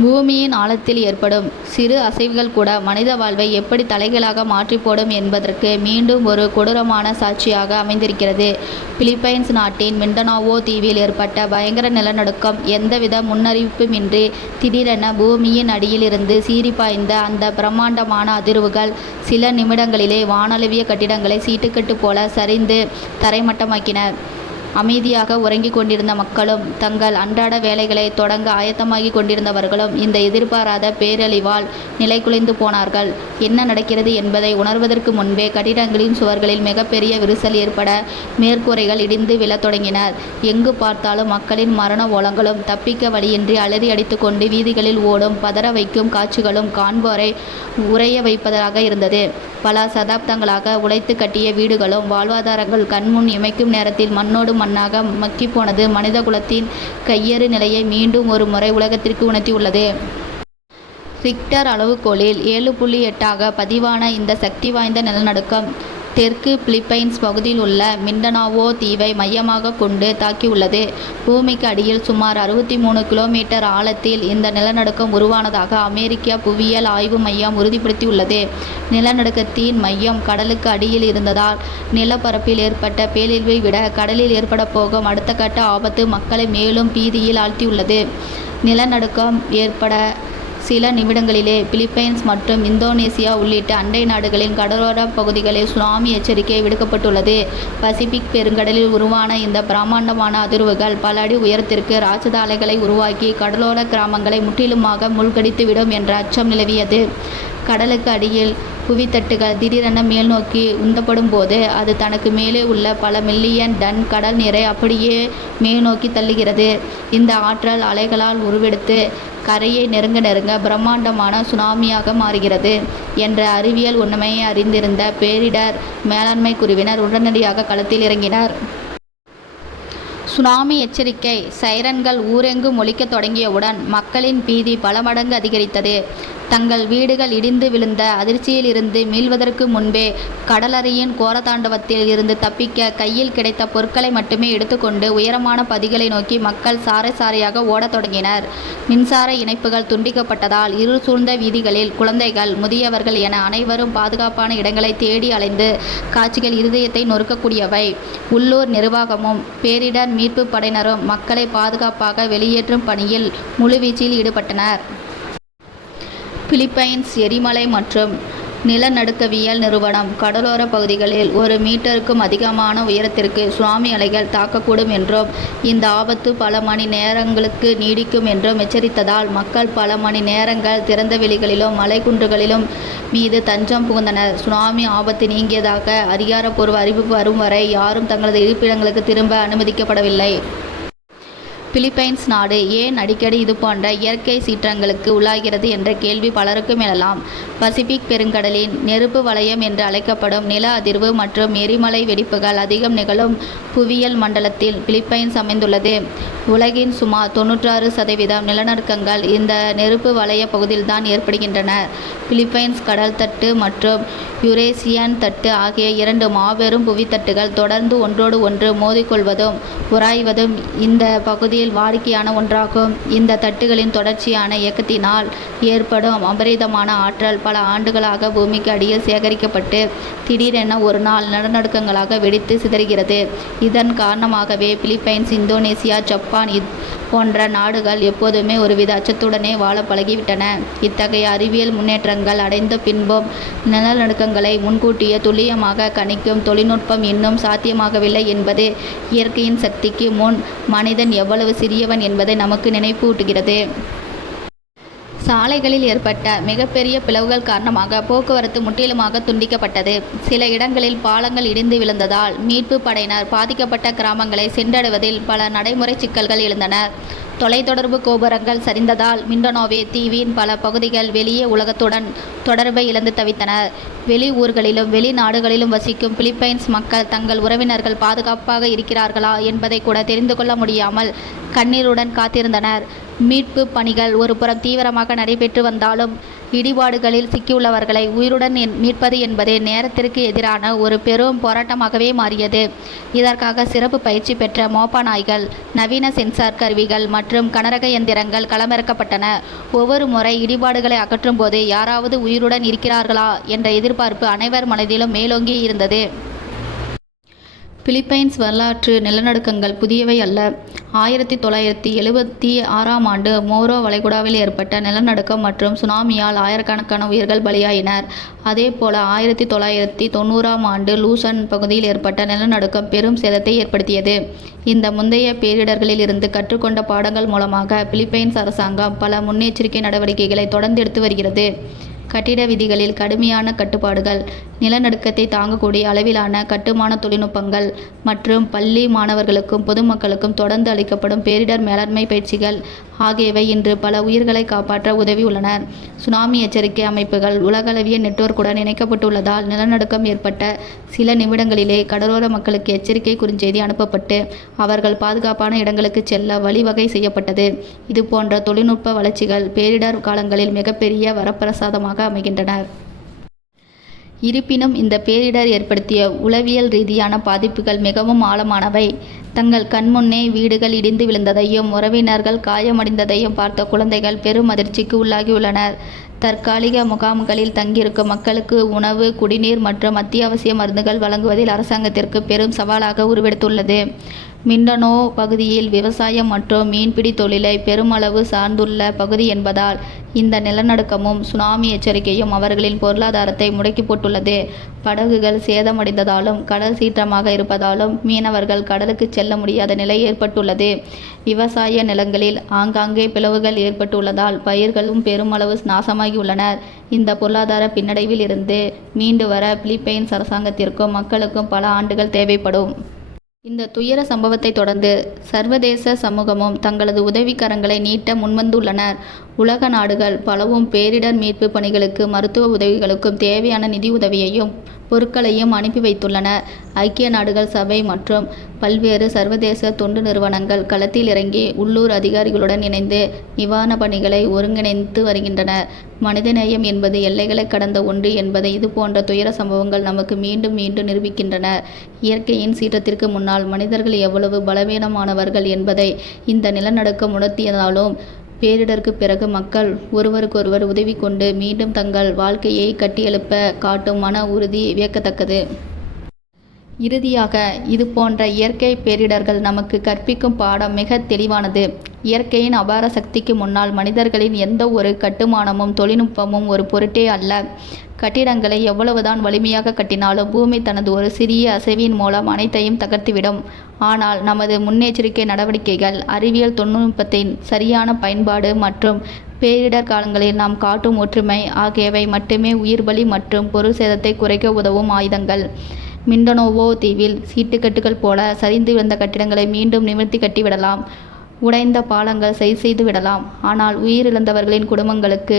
பூமியின் ஆழத்தில் ஏற்படும் சிறு அசைவுகள் கூட மனித வாழ்வை எப்படி தலைகீழாக மாற்றி போடும் என்பதற்கு மீண்டும் ஒரு கொடூரமான சாட்சியாக அமைந்திருக்கிறது. பிலிப்பைன்ஸ் நாட்டின் மிண்டனாவோ தீவில் ஏற்பட்ட பயங்கர நிலநடுக்கம். எந்தவித முன்னறிவிப்புமின்றி திடீரென பூமியின் அடியில் இருந்து சீறி பாய்ந்த அந்த பிரம்மாண்டமான அதிர்வுகள் சில நிமிடங்களிலே வானளாவிய கட்டிடங்களை சீட்டுக்கட்டு போல சரிந்து தரைமட்டமாக்கின. அமைதியாக உறங்கிக் கொண்டிருந்த மக்களும் தங்கள் அன்றாட வேலைகளை தொடங்க ஆயத்தமாகி கொண்டிருந்தவர்களும் இந்த எதிர்பாராத பேரழிவால் நிலைகுலைந்து போனார்கள். என்ன நடக்கிறது என்பதை உணர்வதற்கு முன்பே கட்டிடங்களின் சுவர்களில் மிகப்பெரிய விரிசல் ஏற்பட மேற்கூரைகள் இடிந்து விழத் தொடங்கினர். எங்கு பார்த்தாலும் மக்களின் மரண ஓலங்களும் தப்பிக்க வழியின்றி அலறி அடித்துக்கொண்டு வீதிகளில் ஓடும் பதற வைக்கும் காட்சிகளும் காண்போரை உறைய வைப்பதாக இருந்தது. பல சதாப்தங்களாக உழைத்து கட்டிய வீடுகளும் வாழ்வாதாரங்கள் கண்முன் இமைக்கும் நேரத்தில் மண்ணோடு மண்ணாக மக்கிப்போனது மனித குலத்தின் கையறு நிலையை மீண்டும் ஒரு முறை உலகத்திற்கு உணர்த்தியுள்ளது. ரிக்டர் அளவுகோலில் 7.8 பதிவான இந்த சக்தி வாய்ந்த நிலநடுக்கம் தெற்கு பிலிப்பைன்ஸ் பகுதியில் உள்ள மிண்டனாவோ தீவை மையமாக கொண்டு தாக்கியுள்ளது. பூமிக்கு அடியில் சுமார் 63 கிலோமீட்டர் ஆழத்தில் இந்த நிலநடுக்கம் உருவானதாக அமெரிக்க புவியியல் ஆய்வு மையம் உறுதிப்படுத்தியுள்ளது. நிலநடுக்கத்தின் மையம் கடலுக்கு அடியில் இருந்ததால் நிலப்பரப்பில் ஏற்பட்ட பேரழிவை விட கடலில் ஏற்பட போகும் அடுத்த கட்ட ஆபத்து மக்களை மேலும் பீதியில் ஆழ்த்தியுள்ளது. நிலநடுக்கம் ஏற்பட சில நிமிடங்களிலே பிலிப்பைன்ஸ் மற்றும் இந்தோனேசியா உள்ளிட்ட அண்டை நாடுகளின் கடலோர பகுதிகளில் சுனாமி எச்சரிக்கை விடுக்கப்பட்டுள்ளது. பசிபிக் பெருங்கடலில் உருவான இந்த பிரம்மாண்டமான அதிர்வுகள் பல அடி உயரத்திற்கு ராட்சத அலைகளை உருவாக்கி கடலோர கிராமங்களை முற்றிலுமாக மூழ்கடித்துவிடும் என்ற அச்சம் நிலவியது. கடலுக்கு அடியில் புவித்தட்டுகள் திடீரென மேல் நோக்கி உந்தப்படும் போது அது தனக்கு மேலே உள்ள பல மில்லியன் டன் கடல் நீரை அப்படியே மேல் நோக்கி தள்ளுகிறது. இந்த ஆற்றல் அலைகளால் உருவெடுத்து கரையை நெருங்க நெருங்க பிரம்மாண்டமான சுனாமியாக மாறுகிறது என்ற அறிவியல் உண்மையை அறிந்திருந்த பேரிடர் மேலாண்மை குழுவினர் உடனடியாக களத்தில் இறங்கினர். சுனாமி எச்சரிக்கை சைரன்கள் ஊரெங்கும் ஒலிக்கத் தொடங்கியவுடன் மக்களின் பீதி பல மடங்கு அதிகரித்தது. தங்கள் வீடுகள் இடிந்து விழுந்த அதிர்ச்சியில் இருந்து மீள்வதற்கு முன்பே கடலறையின் கோரதாண்டவத்தில் இருந்து தப்பிக்க கையில் கிடைத்த பொருட்களை மட்டுமே எடுத்துக்கொண்டு உயரமான பதிகளை நோக்கி மக்கள் சாறை சாறையாக ஓடத் தொடங்கினர். மின்சார இணைப்புகள் துண்டிக்கப்பட்டதால் இருள் சூழ்ந்த வீதிகளில் குழந்தைகள் முதியவர்கள் என அனைவரும் பாதுகாப்பான இடங்களை தேடி அலைந்து காட்சிகள் இருதயத்தை நொறுக்கக்கூடியவை. உள்ளூர் நிர்வாகமும் பேரிடர் மீட்பு படையினரும் மக்களை பாதுகாப்பாக வெளியேற்றும் பணியில் முழுவீச்சில் ஈடுபட்டனர். பிலிப்பைன்ஸ் எரிமலை மற்றும் நிலநடுக்கவியல் நிறுவனம் கடலோர பகுதிகளில் 1 மீட்டருக்கும் அதிகமான உயரத்திற்கு சுனாமி அலைகள் தாக்கக்கூடும் என்றும் இந்த ஆபத்து பல மணி நேரங்களுக்கு நீடிக்கும் என்றும் எச்சரித்ததால் மக்கள் பல மணி நேரங்கள் திறந்த வெளிகளிலும் மலைக்குன்றுகளிலும் மீது தஞ்சம் புகுந்தனர். சுனாமி ஆபத்து நீங்கியதாக அதிகாரப்பூர்வ அறிவிப்பு வரும் வரை யாரும் தங்களது இருப்பிடங்களுக்கு திரும்ப அனுமதிக்கப்படவில்லை. பிலிப்பைன்ஸ் நாடு ஏன் அடிக்கடி இதுபோன்ற இயற்கை சீற்றங்களுக்கு உள்ளாகிறது என்ற கேள்வி பலருக்கும் எழலாம். பசிபிக் பெருங்கடலின் நெருப்பு வலயம் என்று அழைக்கப்படும் நில அதிர்வு மற்றும் எரிமலை வெடிப்புகள் அதிகம் நிகழும் புவியியல் மண்டலத்தில் பிலிப்பைன்ஸ் அமைந்துள்ளது. உலகின் சுமார் 96% நிலநடுக்கங்கள் இந்த நெருப்பு வலய பகுதியில்தான் ஏற்படுகின்றன. பிலிப்பைன்ஸ் கடல் தட்டு மற்றும் யுரேசியன் தட்டு ஆகிய 2 மாபெரும் புவித்தட்டுகள் தொடர்ந்து ஒன்றோடு ஒன்று மோதிக்கொள்வதும் உராய்வதும் இந்த பகுதியில் வாடிக்கையான ஒன்றாகும். இந்த தட்டுகளின் தொடர்ச்சியான இயக்கத்தினால் ஏற்படும் அபரிதமான ஆற்றல் பல ஆண்டுகளாக பூமிக்கு அடியில் சேகரிக்கப்பட்டு திடீரென ஒரு நாள் நிலநடுக்கங்களாக வெடித்து சிதறுகிறது. இதன் காரணமாகவே பிலிப்பைன்ஸ், இந்தோனேசியா, ஜப்பான் போன்ற நாடுகள் எப்போதுமே ஒருவித அச்சத்துடனே வாழ பழகிவிட்டன. இத்தகைய அறிவியல் முன்னேற்றங்கள் அடைந்த பின்பும் நிலநடுக்கங்களை முன்கூட்டியே துல்லியமாக கணிக்கும் தொழில்நுட்பம் இன்னும் சாத்தியமாகவில்லை என்பது இயற்கையின் சக்திக்கு முன் மனிதன் எவ்வளவு சிறியவன் என்பதை நமக்கு நினைப்பூட்டுகிறது. சாலைகளில் ஏற்பட்ட மிகப்பெரிய பிளவுகள் காரணமாக போக்குவரத்து முற்றிலுமாக துண்டிக்கப்பட்டது. சில இடங்களில் பாலங்கள் இடிந்து விழுந்ததால் மீட்பு படையினர் பாதிக்கப்பட்ட கிராமங்களை சென்றடைவதில் பல நடைமுறை சிக்கல்கள் எழுந்தன. தொலைத்தொடர்பு கோபுரங்கள் சரிந்ததால் மிண்டனாவே தீவின் பல பகுதிகள் வெளியே உலகத்துடன் தொடர்பை இழந்து தவித்தனர். வெளி ஊர்களிலும் வெளிநாடுகளிலும் வசிக்கும் பிலிப்பைன்ஸ் மக்கள் தங்கள் உறவினர்கள் பாதுகாப்பாக இருக்கிறார்களா என்பதை கூட தெரிந்து கொள்ள முடியாமல் கண்ணீருடன் காத்திருந்தனர். மீட்பு பணிகள் ஒருபுறம் தீவிரமாக நடைபெற்று வந்தாலும் இடிபாடுகளில் சிக்கியுள்ளவர்களை உயிருடன் மீட்பது என்பது நேரத்திற்கு எதிரான ஒரு பெரும் போராட்டமாகவே மாறியது. இதற்காக சிறப்பு பயிற்சி பெற்ற மோப்ப நாய்கள், நவீன சென்சார் கருவிகள் மற்றும் கனரக இயந்திரங்கள் களமிறக்கப்பட்டன. ஒவ்வொரு முறை இடிபாடுகளை அகற்றும் போது யாராவது உயிருடன் இருக்கிறார்களா என்ற எதிர்பார்ப்பு அனைவர் மனதிலும் மேலோங்கி இருந்தது. பிலிப்பைன்ஸ் வரலாற்று நிலநடுக்கங்கள் புதியவை அல்ல. 1976ஆம் ஆண்டு மோரோ வளைகுடாவில் ஏற்பட்ட நிலநடுக்கம் மற்றும் சுனாமியால் ஆயிரக்கணக்கான உயிர்கள் பலியாயினர். அதேபோல 1990ஆம் ஆண்டு லூசன் பகுதியில் ஏற்பட்ட நிலநடுக்கம் பெரும் சேதத்தை ஏற்படுத்தியது. இந்த முந்தைய பேரிடர்களில் இருந்து கற்றுக்கொண்ட பாடங்கள் மூலமாக பிலிப்பைன்ஸ் அரசாங்கம் பல முன்னெச்சரிக்கை நடவடிக்கைகளை தொடர்ந்து எடுத்து வருகிறது. கட்டிட விதிகளில் கடுமையான கட்டுப்பாடுகள், நிலநடுக்கத்தை தாங்கக்கூடிய அளவிலான கட்டுமான தொழில்நுட்பங்கள் மற்றும் பள்ளி மாணவர்களுக்கும் பொதுமக்களுக்கும் தொடர்ந்து அளிக்கப்படும் பேரிடர் மேலாண்மை பயிற்சிகள் ஆகியவை இன்று பல உயிர்களை காப்பாற்ற உதவியுள்ளன. சுனாமி எச்சரிக்கை அமைப்புகள் உலகளவிய நெட்வொர்க்குடன் இணைக்கப்பட்டுள்ளதால் நிலநடுக்கம் ஏற்பட்ட சில நிமிடங்களிலே கடலோர மக்களுக்கு எச்சரிக்கை குறுஞ்செய்தி அனுப்பப்பட்டு அவர்கள் பாதுகாப்பான இடங்களுக்கு செல்ல வழிவகை செய்யப்பட்டது. இதுபோன்ற தொழில்நுட்ப வளர்ச்சிகள் பேரிடர் காலங்களில் மிகப்பெரிய வரப்பிரசாதமாக அமைகின்றன. இருப்பினும் இந்த பேரிடர் ஏற்படுத்திய உளவியல் ரீதியான பாதிப்புகள் மிகவும் ஆழமானவை. தங்கள் கண்முன்னே வீடுகள் இடிந்து விழுந்ததையும் உறவினர்கள் காயமடைந்ததையும் பார்த்த குழந்தைகள் பெரும் அதிர்ச்சிக்கு உள்ளாகியுள்ளனர். தற்காலிக முகாம்களில் தங்கியிருக்கும் மக்களுக்கு உணவு, குடிநீர் மற்றும் அத்தியாவசிய மருந்துகள் வழங்குவதில் அரசாங்கத்திற்கு பெரும் சவாலாக உருவெடுத்துள்ளது. மிண்டனோ பகுதியில் விவசாயம் மற்றும் மீன்பிடி தொழிலை பெருமளவு சார்ந்துள்ள பகுதி என்பதால் இந்த நிலநடுக்கமும் சுனாமி எச்சரிக்கையும் அவர்களின் பொருளாதாரத்தை முடக்கி போட்டுள்ளது. படகுகள் சேதமடைந்ததாலும் கடல் சீற்றமாக இருப்பதாலும் மீனவர்கள் கடலுக்கு செல்ல முடியாத நிலை ஏற்பட்டுள்ளது. விவசாய நிலங்களில் ஆங்காங்கே பிளவுகள் ஏற்பட்டுள்ளதால் பயிர்களும் பெருமளவு நாசமாகியுள்ளன. இந்த பொருளாதார பின்னடைவில் இருந்து மீண்டு வர பிலிப்பைன்ஸ் அரசாங்கத்திற்கும் மக்களுக்கும் பல ஆண்டுகள் தேவைப்படும். இந்த துயர சம்பவத்தை தொடர்ந்து சர்வதேச சமூகமும் தங்களது உதவிக்கரங்களை நீட்ட முன்வந்துள்ளனர். உலக நாடுகள் பலவும் பேரிடர் மீட்பு பணிகளுக்கு மருத்துவ உதவிகளுக்கும் தேவையான நிதி உதவியையும் பொருட்களையும் அனுப்பி வைத்துள்ளன. ஐக்கிய நாடுகள் சபை மற்றும் பல்வேறு சர்வதேச தொண்டு நிறுவனங்கள் களத்தில் இறங்கி உள்ளூர் அதிகாரிகளுடன் இணைந்து நிவாரண பணிகளை ஒருங்கிணைத்து வருகின்றன. மனிதநேயம் என்பது எல்லைகளை கடந்த ஒன்று என்பதை இதுபோன்ற துயர சம்பவங்கள் நமக்கு மீண்டும் மீண்டும் நிரூபிக்கின்றன. இயற்கையின் சீற்றத்திற்கு முன்னால் மனிதர்கள் எவ்வளவு பலவீனமானவர்கள் என்பதை இந்த நிலநடுக்கம் உணர்த்தியதாலும் பேரிடருக்கு பிறகு மக்கள் ஒருவருக்கொருவர் உதவி கொண்டு மீண்டும் தங்கள் வாழ்க்கையை கட்டியெழுப்ப காட்டும் மன உறுதி வியக்கத்தக்கது. இறுதியாக, இது போன்ற இயற்கை பேரிடர்கள் நமக்கு கற்பிக்கும் பாடம் மிக தெளிவானது. இயற்கையின் அபார சக்திக்கு முன்னால் மனிதர்களின் எந்த ஒரு கட்டுமானமும் தொழில்நுட்பமும் ஒரு பொருட்டே அல்ல. கட்டிடங்களை எவ்வளவுதான் வலிமையாக கட்டினாலும் பூமி தனது ஒரு சிறிய அசைவின் மூலம் அனைத்தையும் தகர்த்துவிடும். ஆனால் நமது முன்னெச்சரிக்கை நடவடிக்கைகள், அறிவியல் தொழில்நுட்பத்தின் சரியான பயன்பாடு மற்றும் பேரிடர் காலங்களில் நாம் காட்டும் ஒற்றுமை ஆகியவை மட்டுமே உயிர் பலி மற்றும் பொருள் சேதத்தை குறைக்க உதவும் ஆயுதங்கள். மிண்டனோவோ தீவில் சீட்டுக்கட்டுகள் போல சரிந்து விழுந்த கட்டிடங்களை மீண்டும் நிமிர்த்தி கட்டிவிடலாம், உடைந்த பாலங்கள் சரி செய்து விடலாம். ஆனால் உயிரிழந்தவர்களின் குடும்பங்களுக்கு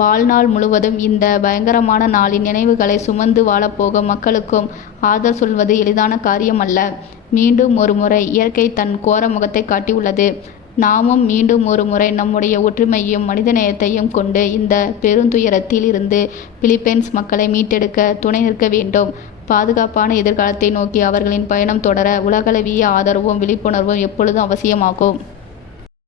வாழ்நாள் முழுவதும் இந்த பயங்கரமான நாளின் நினைவுகளை சுமந்து வாழப்போகும் மக்களுக்கும் ஆறுதல் சொல்வது எளிதான காரியம் அல்ல. மீண்டும் ஒரு முறை இயற்கை தன் கோர முகத்தை காட்டியுள்ளது. நாமும் மீண்டும் ஒரு முறை நம்முடைய ஒற்றுமையும் மனிதநேயத்தையும் கொண்டு இந்த பெருந்துயரத்தில் இருந்து பிலிப்பைன்ஸ் மக்களை மீட்டெடுக்க துணை நிற்க வேண்டும். பாதுகாப்பான எதிர்காலத்தை நோக்கி அவர்களின் பயணம் தொடர உலகளவிய ஆதரவும் விழிப்புணர்வும் எப்பொழுதும் அவசியமாகும்.